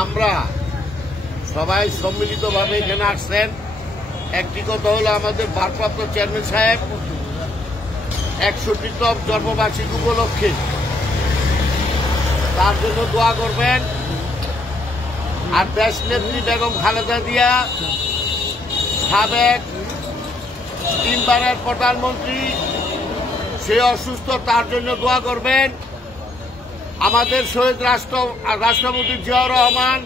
আমরা সবাই সম্মিলিতভাবে এখানে আসছেন। একটি কথা হলো, আমাদের ভারপ্রাপ্ত চেয়ারম্যান সাহেব 61তম জন্মবার্ষিকী উপলক্ষে তার জন্য দোয়া করবেন। আর দেশ নেত্রী বেগম খালেদা জিয়া, সাবেক 3 বারের প্রধানমন্ত্রী, সে অসুস্থ, তার জন্য দোয়া করবেন। আমাদের শহীদ রাষ্ট্রপতি জিয়াউর রহমান,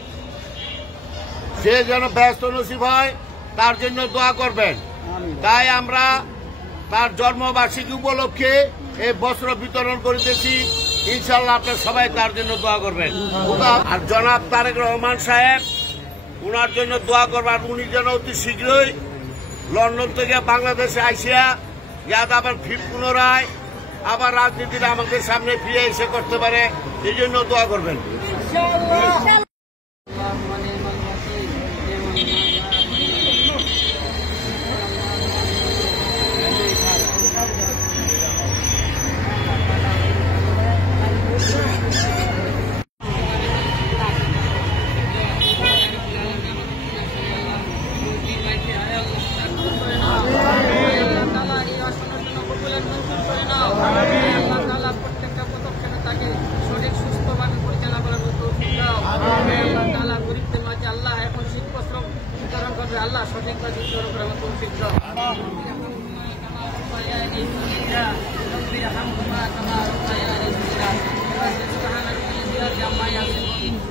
সে যেন ব্যস্ত নসিব হয়, তার জন্য দোয়া করবেন। তাই আমরা তার জন্মবার্ষিকী উপলক্ষে এই বস্ত্র বিতরণ করিতেছি। ইনশাল্লাহ আপনার সবাই তার জন্য দোয়া করবেন। আর জনাব তারেক রহমান সাহেব, উনার জন্য দোয়া করবেন। উনি যেন অতি শীঘ্রই লন্ডন থেকে বাংলাদেশে আইসিয়া যাতে আবার পুনরায় আবার রাজনীতিটা আমাদের সামনে ফিরে এসে করতে পারে, এই জন্য দোয়া করবেন। প্রত্যেকটা পদক্ষেপে তাকে সঠিক সুস্থভাবে পরিচালনা করার তৌফিক দাও। আল্লাহ গরিবদের মাঝে আল্লাহ এখন শীত বস্ত্র বিতরণ করবে, আল্লাহ সঠিকভাবে বিতরণ করার তৌফিক দাও।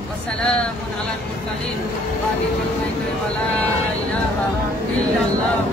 وسلام على المرسلين ولا إله إلا الله